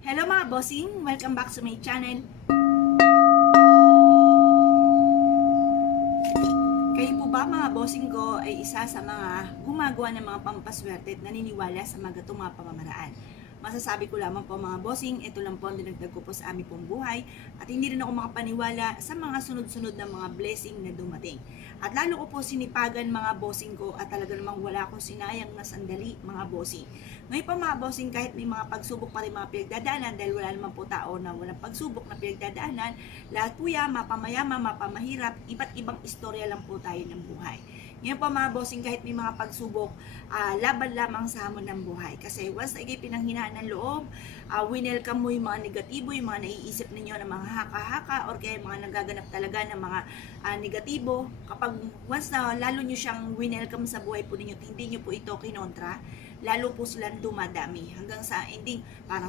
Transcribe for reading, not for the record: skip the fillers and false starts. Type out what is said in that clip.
Hello mga bossing! Welcome back to my channel. Kayo po ba mga bossing ko ay isa sa mga gumagawa ng mga pampaswerte at naniniwala sa mga gatong mga pamamaraan? Masasabi ko lamang po mga bossing, ito lang po ang dinagdag ko po sa aming pong buhay at hindi rin ako makapaniwala sa mga sunod-sunod na mga blessing na dumating. At lalo ko po sinipagan mga bossing ko at talaga namang wala akong sinayang na sandali mga bossing. Ngayon pa mga bossing, kahit may mga pagsubok pa rin mga pinagdadaanan dahil wala naman po tao na walang pagsubok na pinagdadaanan, lahat po yan, mapamayama, mapamahirap, iba't ibang istorya lang po tayo ng buhay. Ngayon po mga bossing, kahit may mga pagsubok, laban lamang sa hamon ng buhay. Kasi once na ikay pinanghinaan ng loob, winelcome mo yung mga negatibo, yung mga naiisip ninyo ng mga haka-haka or kaya mga nagaganap talaga ng mga negatibo. Kapag once na lalo nyo siyang winelcome sa buhay po ninyo, hindi nyo po ito kinontra, lalo po silang dumadami hanggang sa ending parang